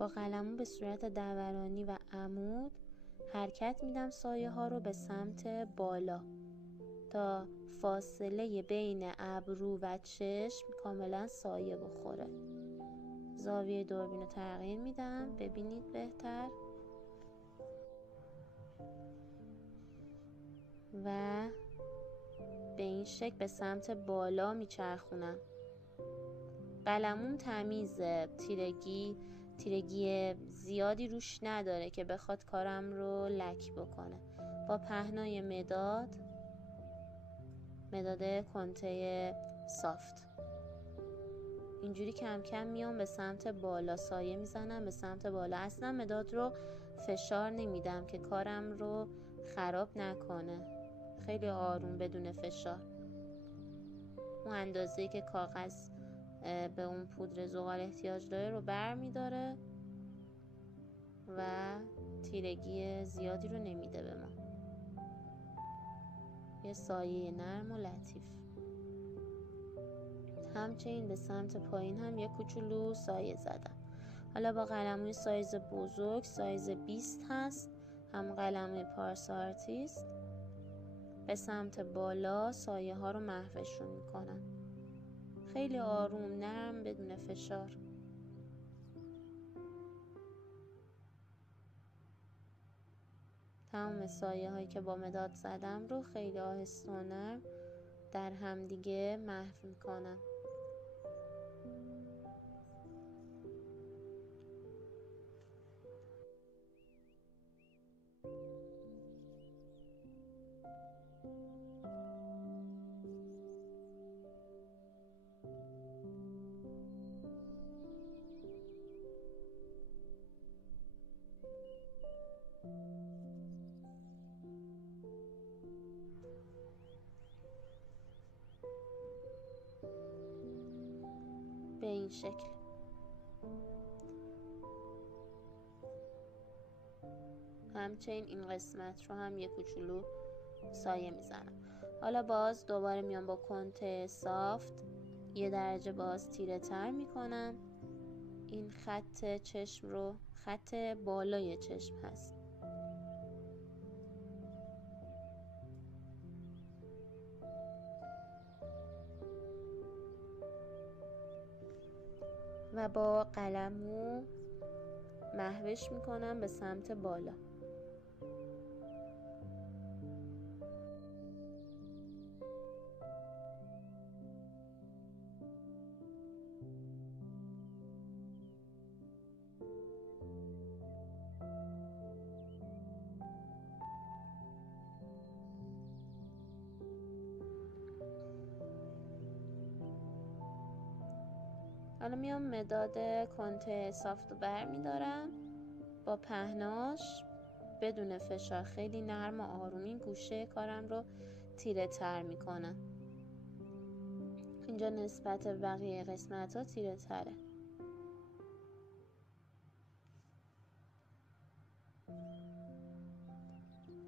با قلمو به صورت دورانی و عمود حرکت میدم سایه ها رو به سمت بالا تا فاصله بین ابرو و چشم کاملا سایه بخوره. زاویه دوربین رو تغییر میدم ببینید بهتر و به این شکل به سمت بالا میچرخونم. قلموم تمیزه، تیرگی زیادی روش نداره که بخواد کارم رو لک بکنه. با پهنای مداد کنته سافت اینجوری کم کم میام به سمت بالا سایه میزنم به سمت بالا. اصلا مداد رو فشار نمیدم که کارم رو خراب نکنه، خیلی آروم بدون فشار. اون اندازه‌ای که کاغذ به اون پودر زغال احتیاج داره رو بر میداره و تیرگی زیادی رو نمیده به ما. یه سایه نرم و لطیف. همچنین به سمت پایین هم یه کوچولو سایه زدم. حالا با قلموی سایز بزرگ، سایز 20 هست، هم قلموی پارس آرتیست، به سمت بالا سایه ها رو محوشون میکنم. خیلی آروم نرم بدون فشار. تمام سایه هایی که با مداد زدم رو خیلی آهسته و نرم در همدیگه محو میکنم. به این شکل. همچنین این قسمت رو هم یه کوچولو سایه میزنم. حالا باز دوباره میام با کنته سافت یه درجه باز تیره تر میکنم. این خط چشم رو، خط بالای چشم هست، و با قلمو محوش میکنم به سمت بالا. حالا میام مداد کنته سافت رو بر میدارم، با پهناش بدون فشار خیلی نرم و آروم این گوشه کارم رو تیره تر میکنم. اینجا نسبت به بقیه قسمت ها تیره تره.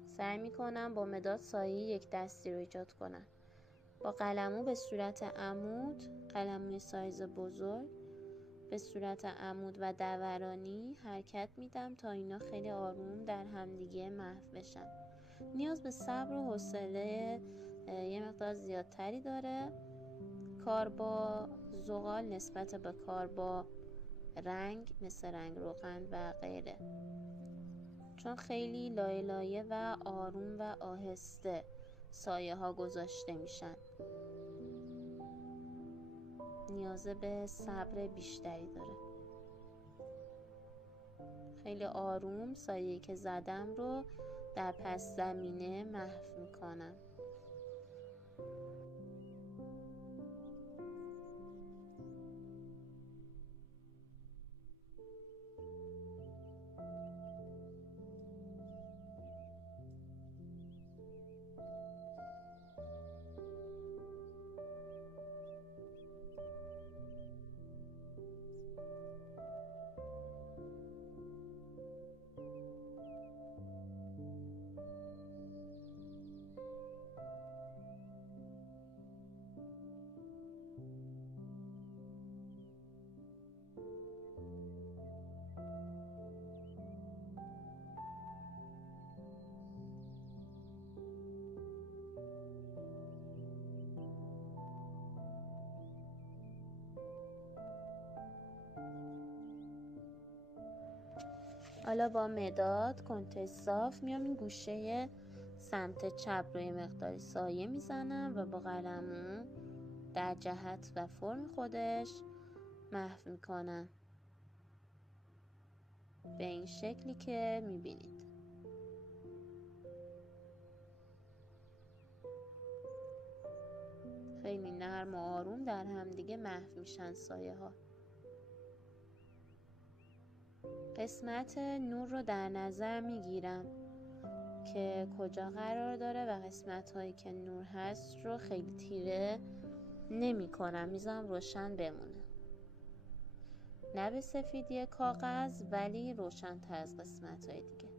سعی میکنم با مداد سایه یک دستی رو ایجاد کنم. با قلمو به صورت عمود، قلموی سایز بزرگ به صورت عمود و دورانی حرکت میدم تا اینا خیلی آروم در همدیگه محو بشن. نیاز به صبر و حوصله یه مقدار زیادتری داره. کار با زغال نسبت به کار با رنگ مثل رنگ روغن و غیره، چون خیلی لایه لایه و آروم و آهسته سایه ها گذاشته میشن، نیاز به صبر بیشتری داره. خیلی آروم سایه‌ای که زدم رو در پس زمینه محو میکنم. حالا با مداد کنته صاف میام این گوشه سمت چپ روی مقداری سایه میزنم و با قلمو در جهت و فرم خودش محو میکنم به این شکلی که میبینید. خیلی نرم و آروم در هم دیگه محو میشن سایه ها. قسمت نور رو در نظر میگیرم که کجا قرار داره و قسمت هایی که نور هست رو خیلی تیره نمی کنم، میذارم روشن بمونه، نه به سفیدی کاغذ ولی روشن تر از قسمت های دیگه.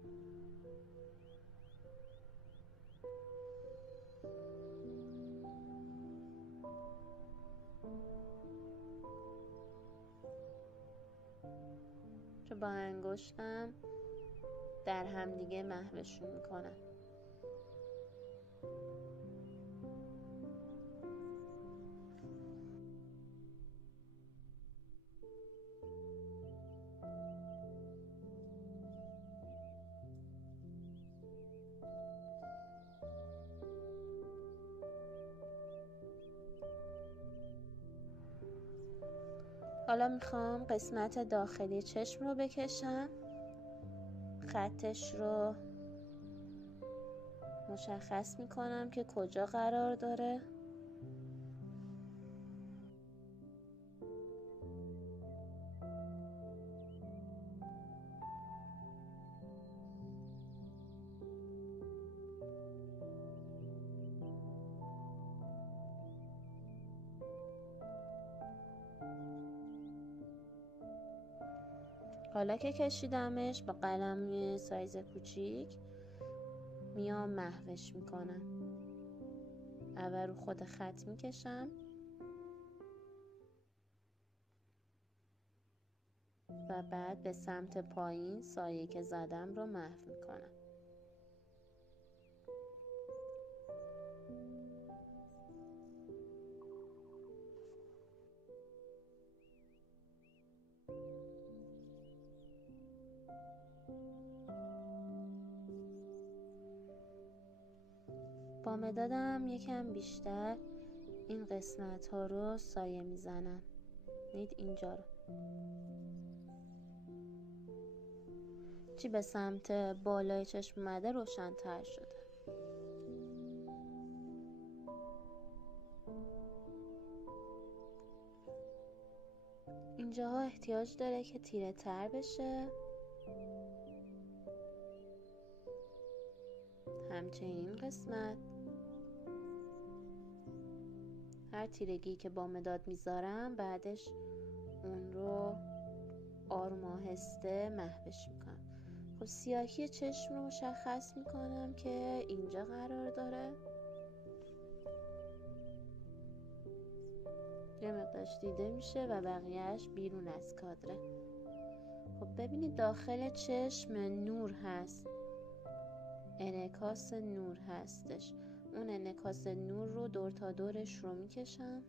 که با انگشتم در هم دیگه محوشون میکنم. حالا میخوام قسمت داخلی چشم رو بکشم. خطش رو مشخص میکنم که کجا قرار داره. حالا که کشیدمش با قلم سایز کوچیک میام محوش میکنم. اول رو خود خط میکشم و بعد به سمت پایین سایه که زدم رو محو میکنم. با مدادم یکم بیشتر این قسمت ها رو سایه میزنم. دید اینجا رو چی به سمت بالای چشم اومده روشن تر شده. اینجاها احتیاج داره که تیره تر بشه. همچنین قسمت هر تیرگی که با مداد میذارم بعدش اون رو آروم آهسته محوش میکنم. خب سیاهی چشم رو مشخص میکنم که اینجا قرار داره. یه مقدارش دیده میشه و بقیهش بیرون از کادره. خب ببینید داخل چشم نور هست، انعکاس نور هستش. اون انعکاس نور رو دور تا دورش رو میکشم.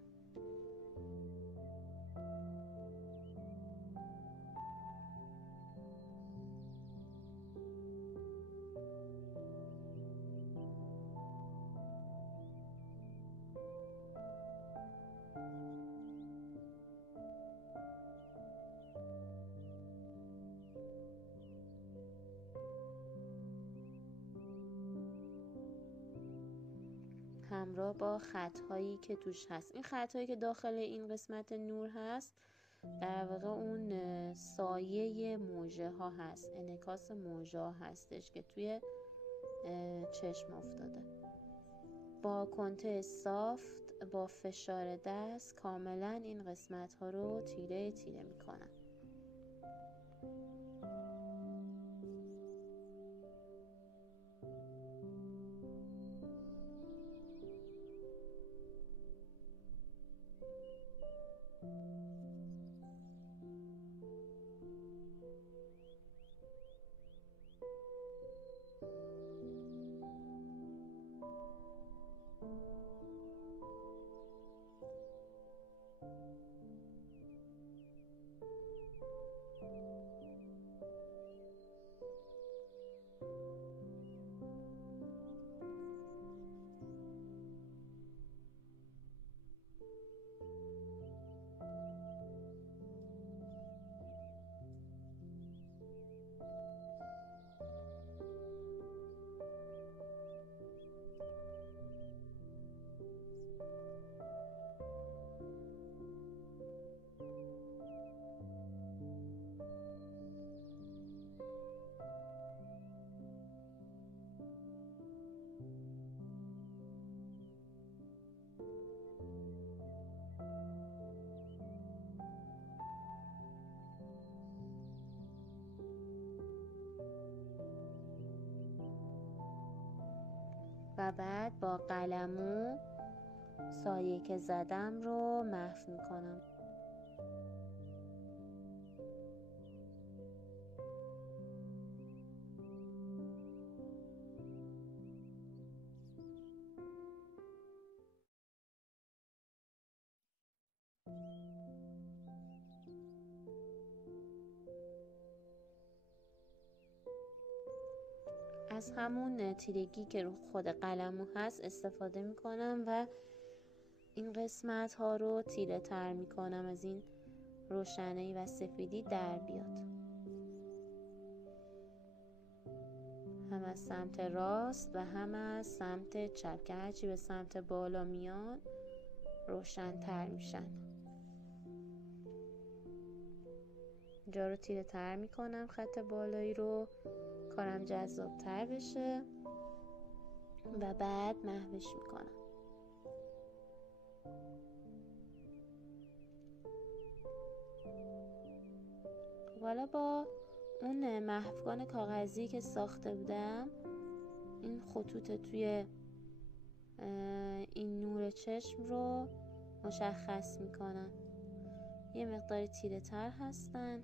همراه با خطهایی که توش هست. این خطهایی که داخل این قسمت نور هست در واقع اون سایه موجه ها هست، انعکاس موجه ها هستش که توی چشم افتاده. با کنته سافت با فشار دست کاملا این قسمت ها رو تیره تیره میکنم. و بعد با قلمو سایه که زدم رو محو میکنم. از همون تیرگی که رو خود قلمو هست استفاده میکنم و این قسمت ها رو تیره تر میکنم از این روشنایی و سفیدی در بیاد. هم از سمت راست و هم از سمت چپ که هرچی به سمت بالا میان روشن تر میشن. اینجا رو تیره تر میکنم، خط بالایی رو، کارم جذاب تر بشه و بعد محوش میکنم. حالا با اون محوگان کاغذی که ساخته بودم این خطوط توی این نور چشم رو مشخص میکنم. یه مقدار تیره تر هستن.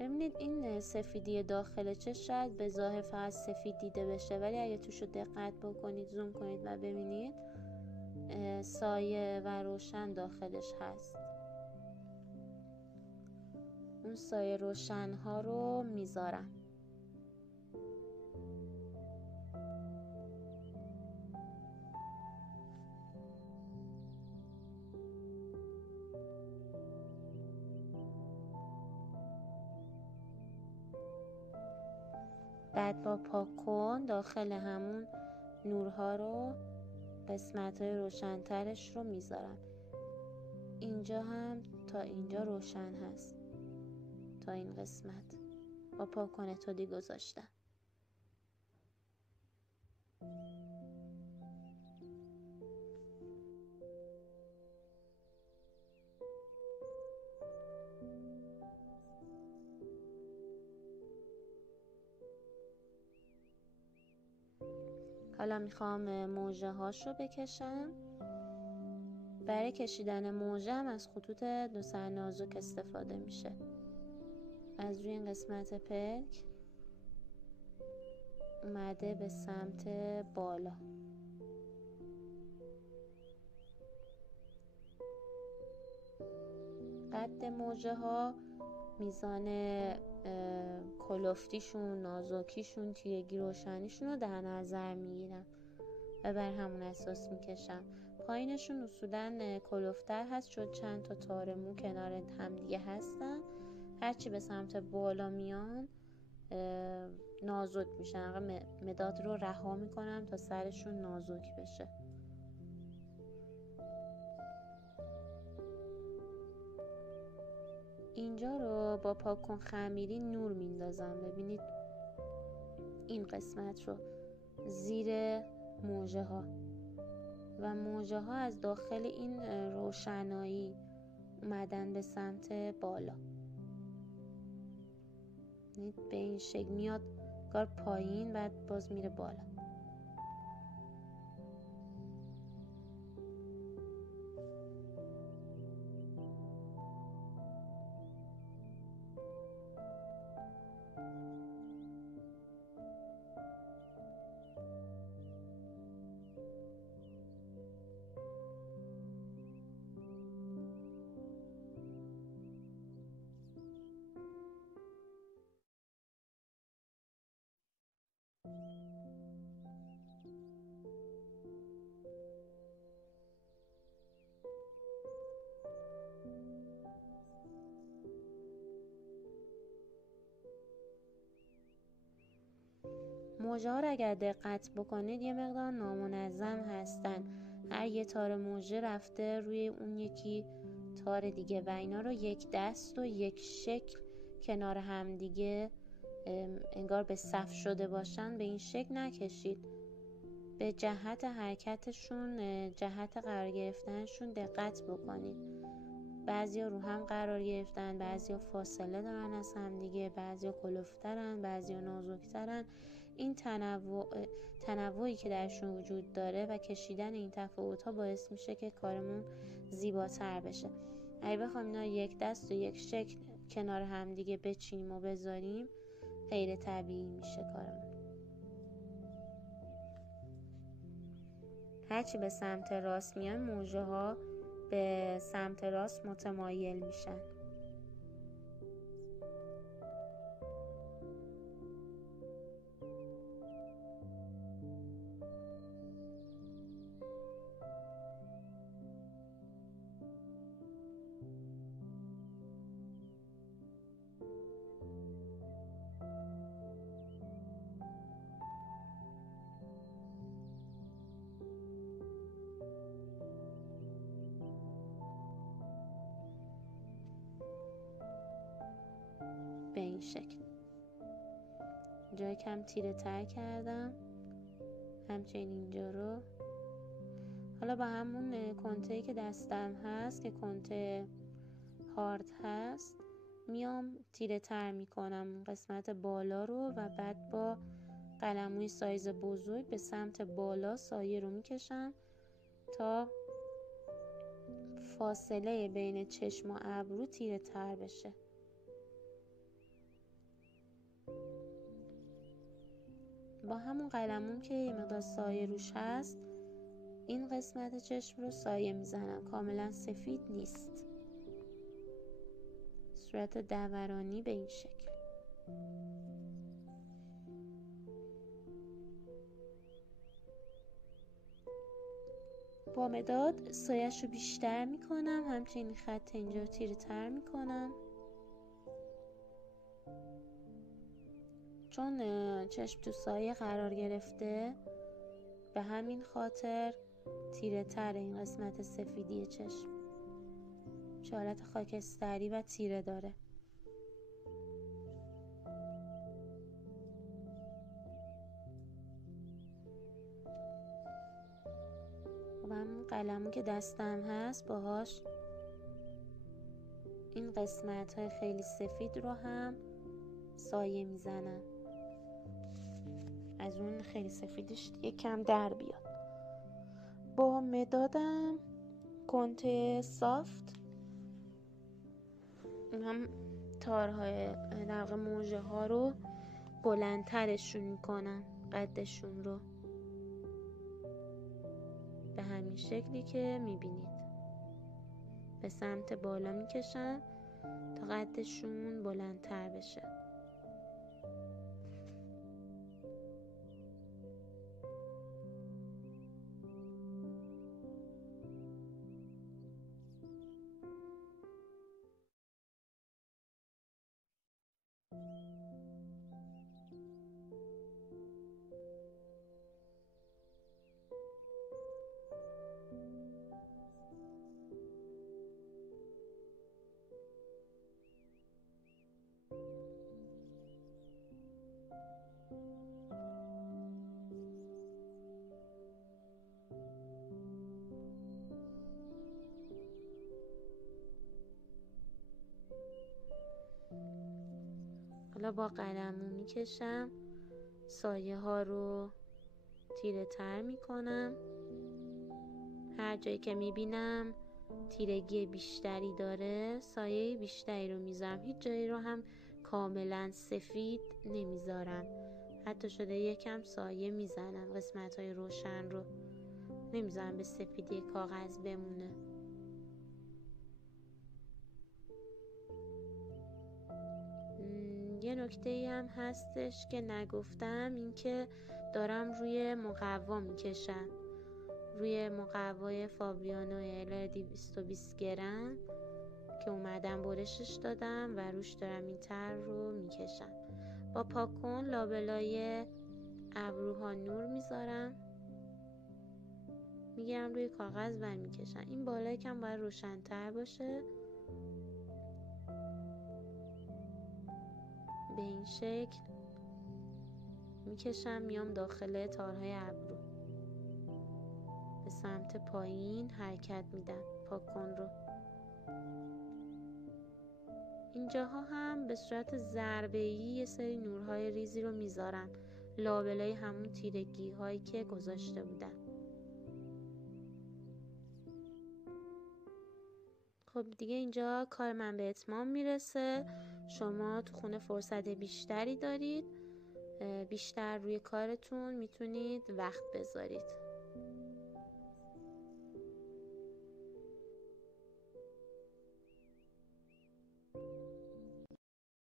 ببینید این سفیدی داخل چشم شاید به ظاهر فقط سفید دیده بشه، ولی اگه توش رو دقت بکنید، زوم کنید و ببینید سایه و روشن داخلش هست. اون سایه روشن ها رو میذارم. بعد با پاکن داخل همون نورها رو قسمت های روشنترش رو میذارم. اینجا هم تا اینجا روشن هست، تا این قسمت با پاکن تودی گذاشتم. حالا میخوام موجه هاش رو بکشم. برای کشیدن موجه هم از خطوط دو سر نازک استفاده میشه. از روی این قسمت پلک اومده به سمت بالا. قد موجه ها، میزان کلفتیشون، نازکیشون، تیرگی روشنیشون رو در نظر میگیرم و بر همون اساس میکشم. پایینشون اصولا کلفتر هست چون چند تا تار مو کنار هم دیگه هستن. هرچی به سمت بالا میان نازک میشن. مداد رو رها میکنم تا سرشون نازک بشه. اینجا رو با پاکن خمیری نور میندازم. ببینید این قسمت رو زیر موجه ها و موجه ها از داخل این روشنایی اومدن به سمت بالا. به این شکل میاد کار پایین، بعد باز میره بالا. موجه ها رو اگر دقت بکنید یه مقدار نامنظم هستن. هر یه تار موجه رفته روی اون یکی تار دیگه و اینا رو یک دست و یک شکل کنار هم دیگه انگار به صف شده باشن به این شکل نکشید. به جهت حرکتشون، جهت قرار گرفتنشون دقت بکنید. بعضیا رو هم قرار گرفتن، بعضیا فاصله دارن از هم دیگه، بعضیا کلوفترن، بعضیا نازکترن. این تنوعی که درشون وجود داره و کشیدن این تفاوت‌ها باعث میشه که کارمون زیباتر بشه. اگه بخوایم اینا یک دست و یک شکل کنار هم دیگه بچینیم و بذاریم، غیر طبیعی میشه کارمون. هرچی به سمت راست میان، موژه ها به سمت راست متمایل میشن. به این شکل. جای کم تیره تر کردم، همچنین اینجا رو. حالا با همون کنته‌ای که دستم هست که کنته هارد هست، میام تیره تر میکنم قسمت بالا رو و بعد با قلموی سایز بزرگ به سمت بالا سایه رو میکشم تا فاصله بین چشم و ابرو تیره تر بشه. با همون قلمون که یه مقدار سایه روش هست، این قسمت چشم رو سایه میزنم. کاملا سفید نیست، صورت دورانی به این شکل. با مداد سایه‌اش رو بیشتر میکنم، همچنین خط اینجا رو تیره تر میکنم. چون چشم تو سایه قرار گرفته، به همین خاطر تیره تر این قسمت سفیدی چشم، حالت خاکستری و تیره داره. و همین قلمو که دستم هست باهاش این قسمت های خیلی سفید رو هم سایه میزنم، از اون خیلی سفیدش یکم در بیاد. با مدادم کنته سافت هم تارهای در واقع موژه ها رو بلندترشون میکنم، قدشون رو به همین شکلی که میبینید به سمت بالا میکشم تا قدشون بلندتر بشه. حالا با قلمو میکشم سایه ها رو تیره تر میکنم. هر جایی که میبینم تیرگی بیشتری داره سایه بیشتری رو میذارم. هیچ جایی رو هم کاملا سفید نمیذارم، حتی شده یکم سایه میزنم. قسمت های روشن رو نمیذارم به سفیدی کاغذ بمونه. یه نکته هم هستش که نگفتم، این که دارم روی مقوا میکشم، روی مقوای فابیانو LR 220 گرم که اومدم برشش دادم و روش دارم این تر رو میکشم. با پاکن لابلای ابروها نور میذارم، میگیرم روی کاغذ و میکشم. این بالای کم باید روشن‌تر باشه. به این شکل میکشم، میام داخل تارهای ابرو، به سمت پایین حرکت میدم پاکن رو. اینجاها هم به صورت ضربه‌ای یه سری نورهای ریزی رو میذارن لابلای همون تیرگی هایی که گذاشته بودن. خب دیگه اینجا کار من به اتمام میرسه. شما تو خونه فرصت بیشتری دارید، بیشتر روی کارتون میتونید وقت بذارید.